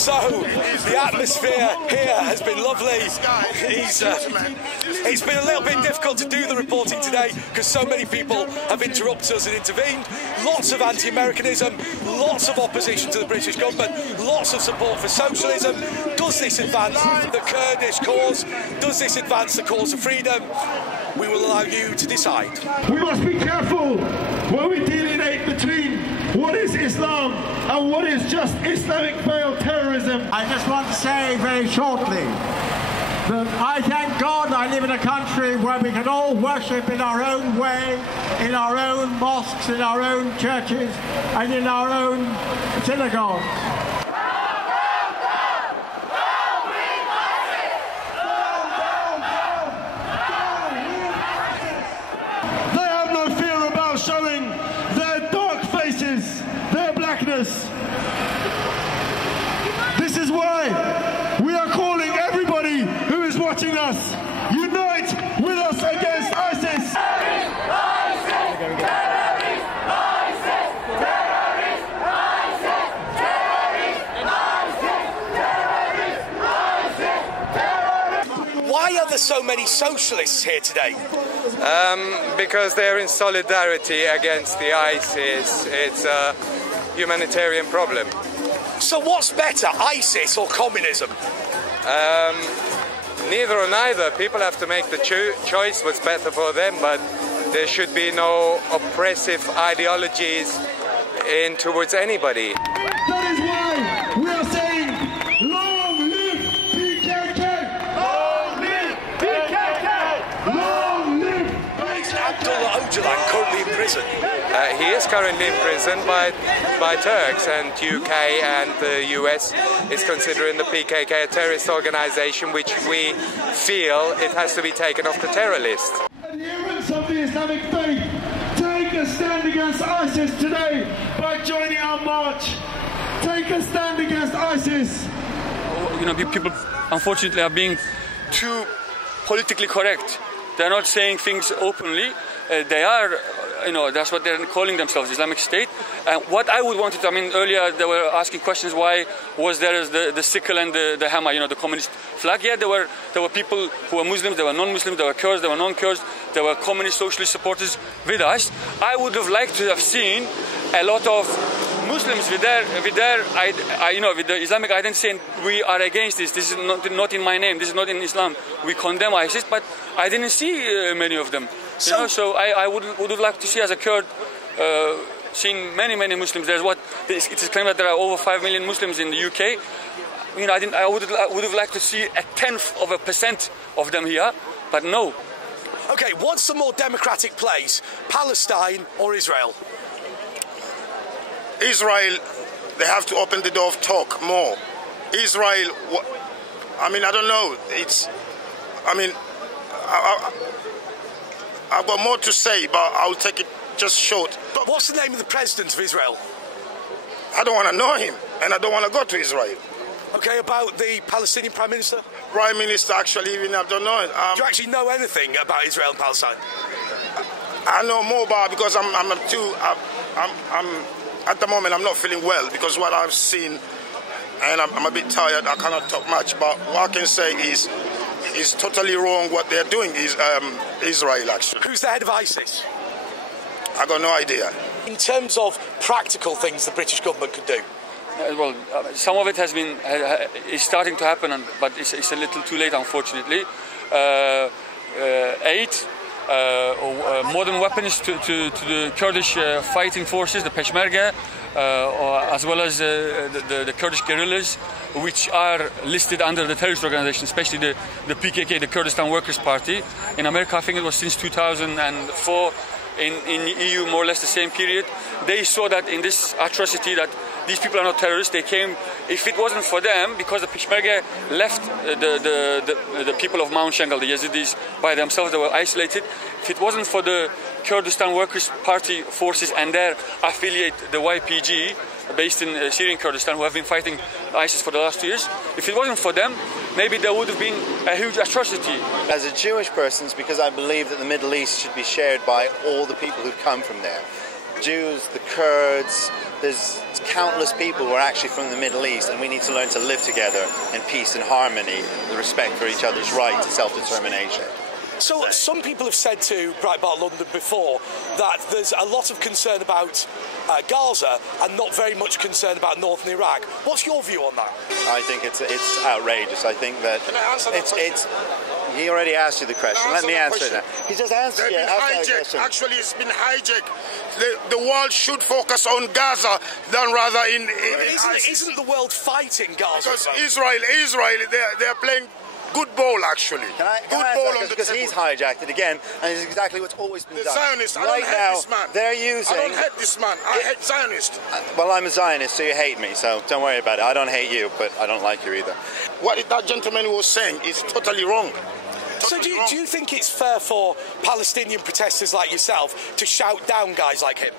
So, the atmosphere here has been lovely. It's been a little bit difficult to do the reporting today because so many people have interrupted us and intervened. Lots of anti-Americanism, lots of opposition to the British government, lots of support for socialism. Does this advance the Kurdish cause? Does this advance the cause of freedom? We will allow you to decide. We must be careful when we delineate between what is Islam and what is just Islamic veiled terrorism. I just want to say very shortly that I thank God I live in a country where we can all worship in our own way, in our own mosques, in our own churches, and in our own synagogues. They have no fear about showing their dark faces, their blackness. This is why we are calling everybody who is watching us, unite with us against ISIS. Why are there so many socialists here today? Because they're in solidarity against the ISIS. It's a humanitarian problem. So what's better, ISIS or communism? Neither or neither. People have to make the choice what's better for them, but there should be no oppressive ideologies in towards anybody. That is why we are saying, long live PKK! Long live PKK! Long live PKK! Is Abdullah Öcalan currently in prison? He is currently in prison by Turks, and UK and the US is considering the PKK a terrorist organisation, which we feel it has to be taken off the terror list. Adherents of the Islamic faith, take a stand against ISIS today by joining our march. Take a stand against ISIS. You know, people unfortunately are being too politically correct. They're not saying things openly. They are, you know, that's what they're calling themselves, Islamic State. What I would want to, I mean, earlier they were asking questions, why was there the sickle and the hammer, you know, the communist flag? Yeah, there were people who were Muslims, there were non-Muslims, there were Kurds, there were non-Kurds, there were communist socialist supporters with us. I would have liked to have seen a lot of Muslims with their you know, with the Islamic identity saying, we are against this, this is not in my name, this is not in Islam, we condemn ISIS, but I didn't see many of them. You know, so I would have liked to see, as a Kurd, seeing many Muslims. There's it is claimed that there are over 5 million Muslims in the UK. You know, I would have liked to see 0.1% of them here, but no. Okay, what's the more democratic place, Palestine or Israel? Israel, they have to open the door of talk more. Israel, I mean, I don't know. I've got more to say, but I'll take it just short. But what's the name of the president of Israel? I don't want to know him, and I don't want to go to Israel. Okay, about the Palestinian Prime Minister? Prime Minister, actually, even I don't know. Do you actually know anything about Israel and Palestine? I know more about, because I'm at the moment I'm not feeling well because what I've seen, and I'm a bit tired. I cannot talk much, but what I can say is it's totally wrong what they're doing is Israel, actually. Who's the head of ISIS? I got no idea. In terms of practical things the British government could do? Well, some of it has been is starting to happen, but it's a little too late, unfortunately. Modern weapons to the Kurdish fighting forces, the Peshmerga, as well as the Kurdish guerrillas, which are listed under the terrorist organization, especially the PKK, the Kurdistan Workers' Party. In America, I think it was since 2004. In EU, more or less the same period. They saw that in this atrocity that these people are not terrorists. They came, if it wasn't for them, because the Peshmerga left the people of Mount Shangal, the Yazidis, by themselves, they were isolated. If it wasn't for the Kurdistan Workers' Party forces and their affiliate, the YPG, based in Syrian Kurdistan, who have been fighting ISIS for the last 2 years, if it wasn't for them, maybe there would have been a huge atrocity. As a Jewish person, it's because I believe that the Middle East should be shared by all the people who come from there. Jews, the Kurds, there's countless people who are actually from the Middle East, and we need to learn to live together in peace and harmony, with respect for each other's right to self-determination. So some people have said to Breitbart London before that there's a lot of concern about Gaza and not very much concern about northern Iraq. What's your view on that? I think it's outrageous. I think that Can I answer that question? He already asked you the question. Let me answer that. He just answered. They've been hijacked. Actually, it's been hijacked. The world should focus on Gaza than rather in Isn't the world fighting Gaza? Because Israel, they're playing good ball, actually. Can I on the because table. he's hijacked it again, and it's exactly what's always been The done. Zionists, I right don't hate now, this man. they're using... I don't hate this man. I hate Zionists. Well, I'm a Zionist, so you hate me, so don't worry about it. I don't hate you, but I don't like you either. What that gentleman was saying is totally wrong. So do you think it's fair for Palestinian protesters like yourself to shout down guys like him?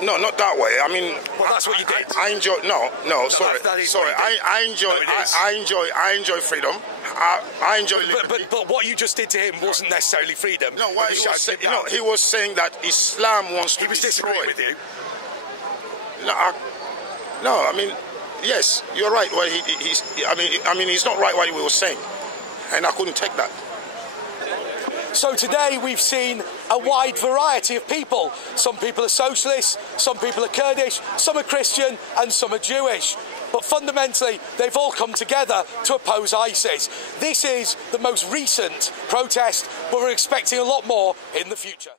No, not that way. I mean, well, that's what you did. I enjoy. Sorry. That is sorry. I enjoy freedom. I enjoy liberty. But what you just did to him wasn't necessarily freedom. No, what he was saying. He was saying that Islam wants to He was destroy. disagreeing with you. No, I mean, yes, you're right. Well, I mean, he's not right what he was saying, and I couldn't take that. So today we've seen a wide variety of people. Some people are socialists, some people are Kurdish, some are Christian and some are Jewish. But fundamentally, they've all come together to oppose ISIS. This is the most recent protest, but we're expecting a lot more in the future.